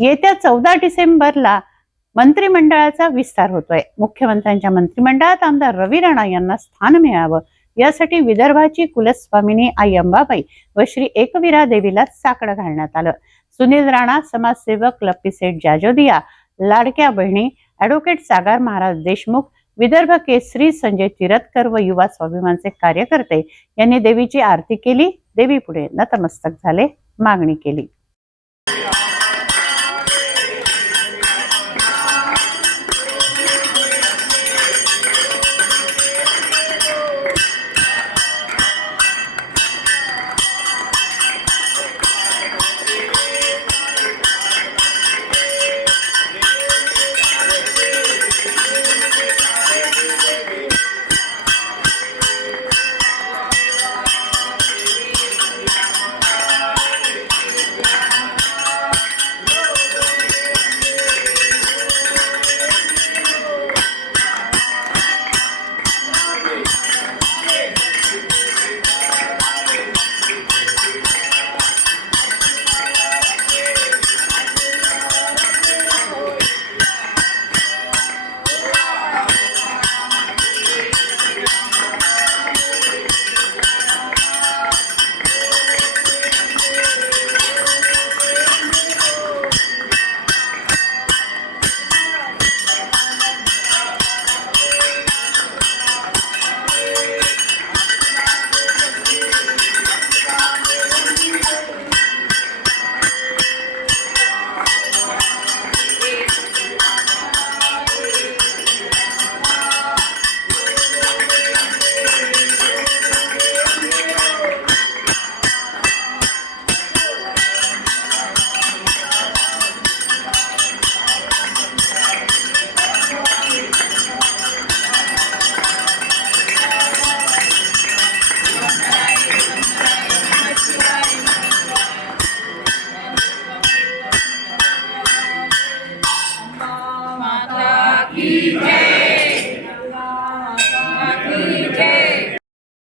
येत्या 14 डिसेंबरला मंत्रिमंडळाचा विस्तार होतोय। मुख्यमंत्र्यांच्या मंत्रिमंडळात आमदार रवी राणा यांना स्थान मिळावं यासाठी विदर्भाची कुलस्वामिनी आई अंबाबाई व श्री एकवीरा देवीला साकडं घालण्यात आलं। सुनील राणा, समाजसेवक लप्पी सेठ जाजोदिया, लाडक्या बहिणी ॲडव्होकेट सागर महाराज देशमुख, विदर्भ केसरी संजय तिरतकर व युवा स्वाभिमानचे कार्यकर्ते यांनी देवीची आरती केली। देवी पुढे नतमस्तक झाले, मागणी केली।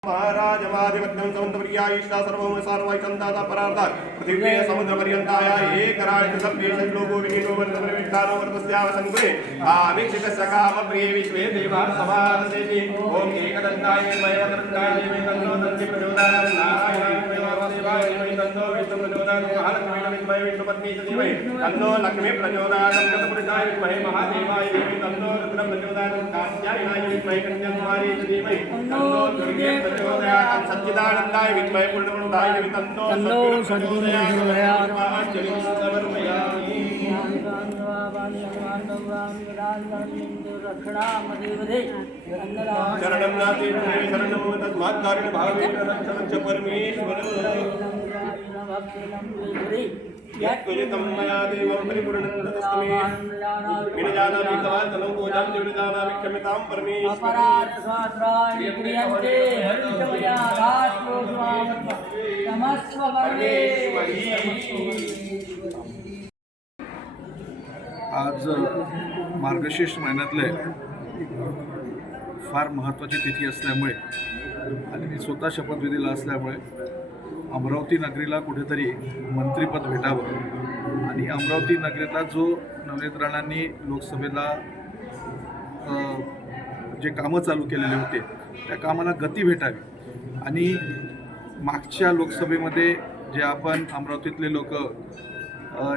महाराजमाधिपत्यं समुद्रपर्यायिष्ठा सर्वं सर्वैकन्दाता परार्था पृथिवी समुद्रपर्यन्ताय एकराजसभ्ये लोको विनीतो वर्तनविष्टानो वर्तस्याव संकुले आवीक्षितस्य कामप्रिये विश्वे देवाः समाददेति ॐ एकदन्ताय विद्महे वक्रतुण्डाय धीमहि तन्नो दन्ति प्रचोदयात् नारायणाय वासुदेवाय धीमहि तन्नो विष्णुः प्रचोदयात् महालक्ष्मीं विद्महे विष्णुपत्नी च धीमहि तन्नो लक्ष्मी प्रचोदयात् गतपुरुषाय विद्महे महादेवाय धीमहि तन्नो रुद्रः प्रचोदयात् कात्यायनाय विद्महे कन्याकुमारी च धीमहि तन्नो दुर्गे प्रचोदयात् सच्चिदानन्दाय विद्महे पूर्णगुणोदयाय धीमहि तन्नो सद्गुरुदेवाय शरणं नास्ति शरणं तस्मात् कारेण भावेन रक्षणं च परमेश्वरं यत्कृतं मया देवं परिपूर्णं तस्मै विनजानामि कवान्तनं पूजां च विनजानामि क्षम्यतां आज मार्गशीर्ष महिन्यातले फार महत्त्वाची तिथी असल्यामुळे आणि मी स्वतः शपथविधीला असल्यामुळे अमरावती नगरीला कुठेतरी मंत्रिपद भेटावं आणि अमरावती नगरीला जो नवनीत राणांनी लोकसभेला जे कामं चालू केलेले होते त्या कामाला गती भेटावी आणि मागच्या लोकसभेमध्ये जे आपण अमरावतीतले लोक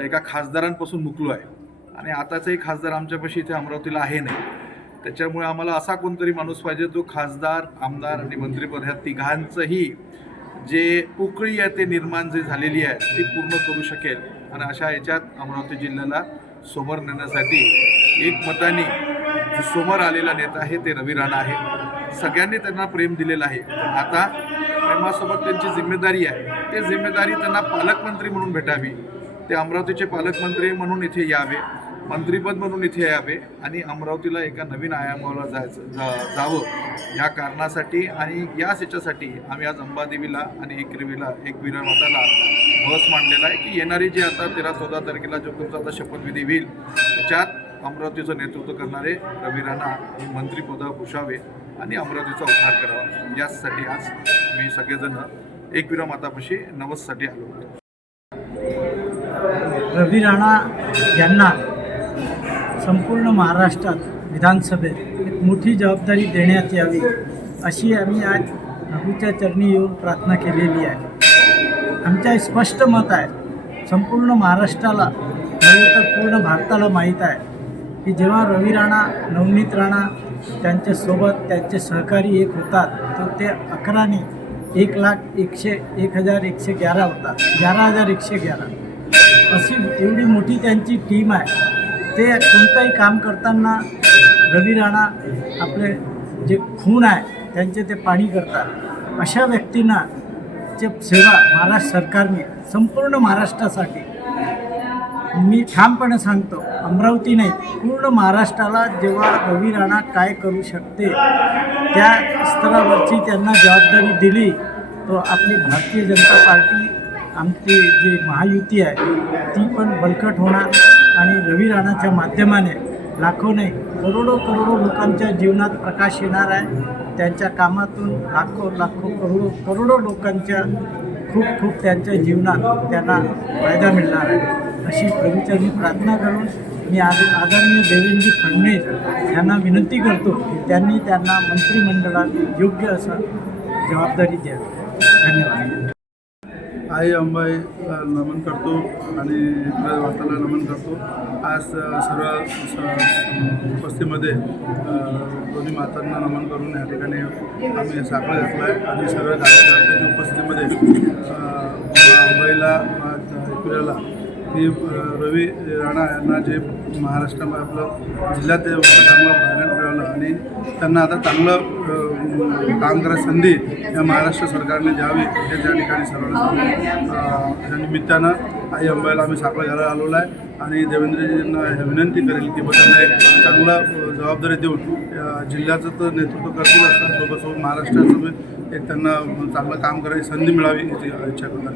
एका खासदारांपासून मुकलो आहे आणि आताचाही खासदार आमच्यापाशी इथे अमरावतीला आहे नाही, त्याच्यामुळे आम्हाला असा कोणतरी माणूस पाहिजे जो खासदार, आमदार आणि मंत्रिपद ह्या तिघांचंही जे पोकळी आहे ते निर्माण जे झालेली आहे ती पूर्ण करू शकेल आणि अशा याच्यात अमरावती जिल्ह्याला समोर नेण्यासाठी एकमताने जो समोर आलेला नेता आहे ते रवी राणा आहे। सगळ्यांनी त्यांना प्रेम दिलेलं आहे, आता प्रेमासोबत त्यांची जिम्मेदारी आहे, ते जिम्मेदारी त्यांना पालकमंत्री म्हणून भेटावी, ते अमरावतीचे पालकमंत्री म्हणून इथे यावे, मंत्रिपद म्हणून इथे यावे आणि अमरावतीला एका नवीन आयामाला जावं या कारणासाठी आणि याच याच्यासाठी आम्ही आज अंबादेवीला आणि एकवीरा माताला बस मांडलेला आहे की येणारी जी आता 13-14 तारखेला जो तुमचा आता शपथविधी होईल त्याच्यात अमरावतीचं नेतृत्व करणारे रवी राणा मंत्रिपद भूषावे आणि अमरावतीचा उद्धार करावा, यासाठी आज मी सगळेजण एकवीरा मातापाशी नवससाठी आलो होतो। रवी राणा यांना संपूर्ण महाराष्ट्रात विधानसभेत एक मोठी जबाबदारी देण्यात यावी अशी आम्ही आज प्रभूच्या चरणी येऊन प्रार्थना केलेली आहे. आमचं स्पष्ट मत आहे, संपूर्ण महाराष्ट्राला नव्हे तर पूर्ण भारताला माहीत आहे की जेव्हा रवी राणा, नवनीत राणा त्यांच्यासोबत त्यांचे सहकारी एक होतात तर ते 11ने 1,01,111 होतात, 11,111 अशी एवढी मोठी त्यांची टीम आहे. ते कोणतंही काम करताना रवी राणा आपले जे खून आहे त्यांचे ते पाणी करतात. अशा व्यक्तींना जे सेवा महाराष्ट्र सरकारने संपूर्ण महाराष्ट्रासाठी, मी ठामपणे सांगतो, अमरावती नाही पूर्ण महाराष्ट्राला जेव्हा रवी राणा काय करू शकते त्या स्तरावरची त्यांना जबाबदारी दिली, तो आपली भारतीय जनता पार्टी, आमची जी महायुती आहे ती पण बळकट होणार आणि रवी राणाच्या माध्यमाने लाखो नाही करोडो लोकांच्या जीवनात प्रकाश येणार आहे. त्यांच्या कामातून करोडो लोकांच्या खूप त्यांच्या जीवनात त्यांना फायदा मिळणार आहे अशी प्रभूचरणी प्रार्थना करून मी आदरणीय देवेंद्र फडणवीस यांना विनंती करतो की त्यांनी त्यांना मंत्रिमंडळात योग्य असं जबाबदारी द्यावी. धन्यवाद. आई अंबाईला नमन करतो आणि वार्ताला नमन करतो. आज सर्व उपस्थितीमध्ये दोन्ही मातांना नमन करून या ठिकाणी आम्ही साखर घातला आहे आणि सर्व कार्यकर्त्यांच्या उपस्थितीमध्ये अंबाईला ऐकूयाला की रवी राणा यांना जे महाराष्ट्रामध्ये आपलं जिल्ह्यात चांगलं पाहण्यात मिळालं आणि त्यांना आता चांगलं काम करायची संधी या महाराष्ट्र सरकारने द्यावी हे त्या ठिकाणी सर्वांना त्या निमित्तानं आई अंबाईला आम्ही साखर घालायला आलेलो आहे आणि देवेंद्रजींना विनंती करेल की त्यांना एक चांगलं जबाबदारी देऊन जिल्ह्याचं तर नेतृत्व करतील असतात सोबत महाराष्ट्राचं एक त्यांना चांगलं काम करायची संधी मिळावी याची इच्छा करतात.